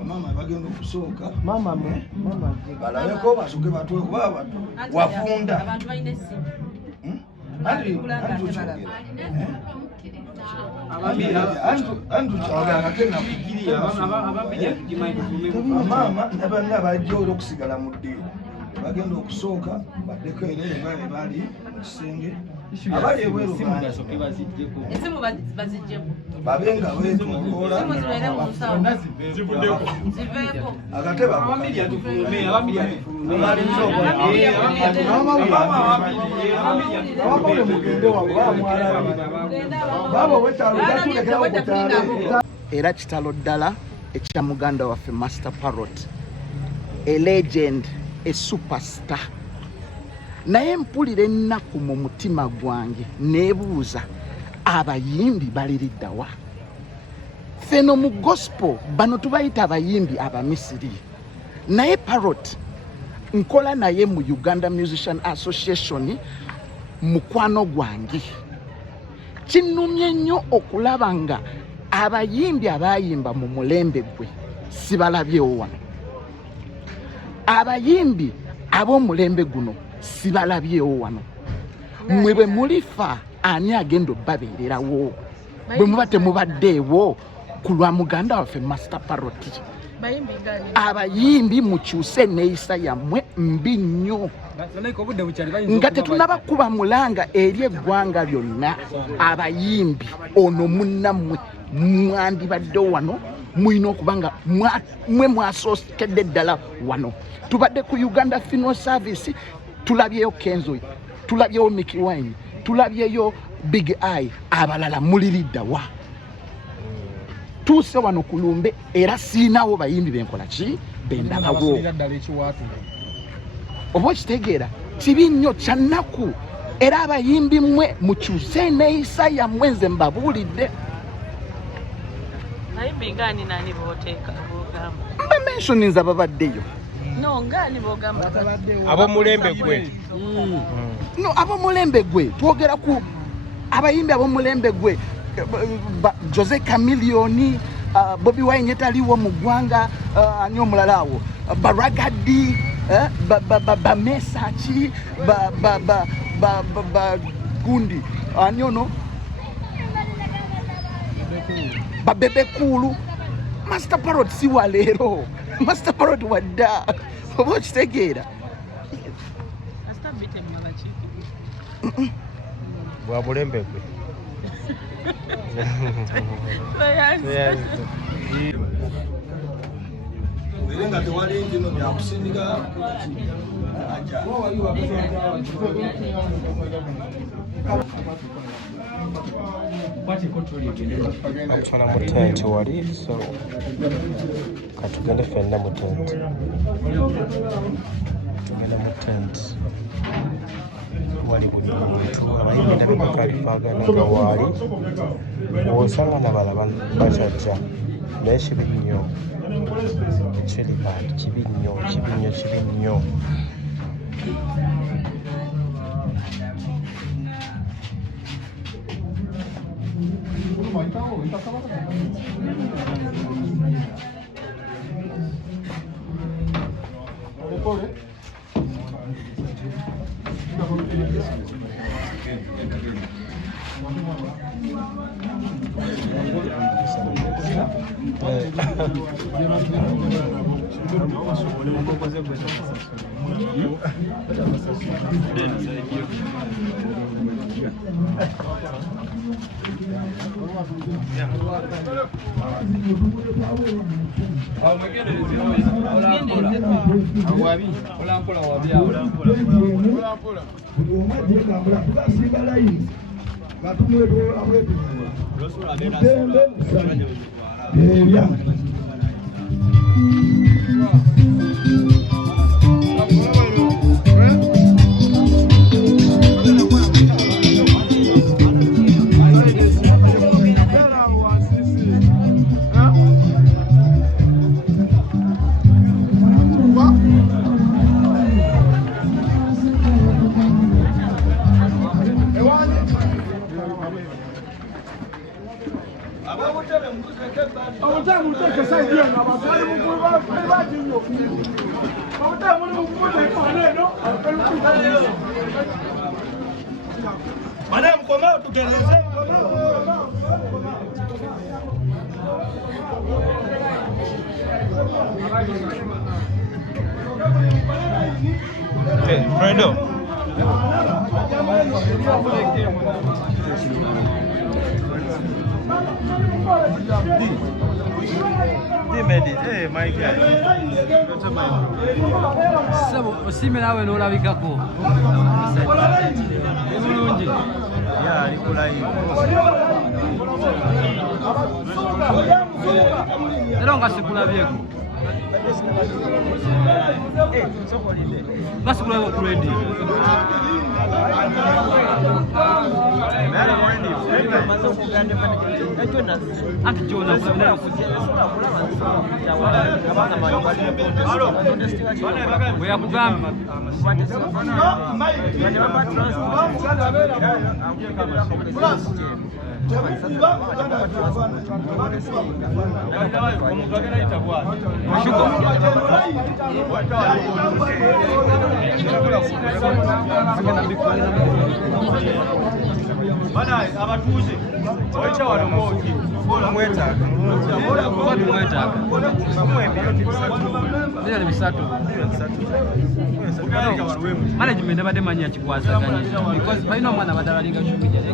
Mama bagenda okusoka mama balabeko basuke batwe kuba wafunda abantu balina essimu mama nabana bajja okusigala mu ddiiro bagenda okusooka baddeko era bali mu kisenge abali ebweru esimu bazijjeko babenga weetoloola akateba era kitalo ddala ekya muganda waffe Master Parrot, a legend, a superstar. Naye mpulira ennaku mu mutima gwange neebuuza abayimbi baliriddawa. Feno mu gospel bano tubayita abayimbi abamisiri, naye Parrot nkola naye mu Uganda Musician Association mukwano gwange. Kinnumye nnyo okulaba nga abayimbi abayimba mu mulembe gwe sibalabyewo wano, abayimbi ab'omulembe guno sibalabyewo wano. Mwe bwe mulifa ani agenda obbabeererawo bwe muba temubaddeewo ku lwa muganda waffe Master Parrot? abayimbi mukyuse neeyisa yammwe mbi nnyo nga tetunaba kuba mulanga eri eggwanga lyonna. Abayimbi ono munnammwe mwandibadde wano mulina okuba nga mwe mwasookedde ddala wano. Tubadde ku Uganda Funeral Service, tulabyeyo Kenzo, tulabyeyo Mickey Wine, tulabyeyo Big Eye, abalala muliridda wa? Tuuse wano ku Lumbe era siinawo bayimbi benkola ki bendabawo. Oba okitegeera kibi nnyo kya nnaku era abayimbi mmwe mukyuse neeyisa yammwe nze mbabuulidde. Mbamensioninza babaddeyo. Ab'omulembe gwe. No, ab'omulembe gwe twogera ku abayimbi ab'omulembe gwe. Jose Chameleone, Bobby Wine etaliwo mu ggwanga, ani omulala awo, Baragadi, Bamesachi, Gundi, ani ono, Babebe Kulu, Master Parrot si wa leero, Master Parrot wadda. Oba okitegeera. Bwa bulembe gwe. Nga tewali ndino byakusindika atwala mu tenti wali, so katugende ffenna mu tenti. Tugenda mu tenti wali buli muntu abayimbi nabyo bakalifaaganaga waali osanga nabalaba bakyajja naye kibi nnyo ekiri bad, kibi nnyo, kibi nnyo, kibi nnyo. Madame, comment tu te Fredo. Hey, my guy. Sabo osime nawe n'olabikako. Bulungi. Ya, alikola hiyo. Era nga sikulabyeko. Basikulabyeko ku radio. Anti Jonas weyakugamba Bana abatuze Milioni 3. Management abadde manyi akikwasaganya because balina omwana badalalinga 10 milioni.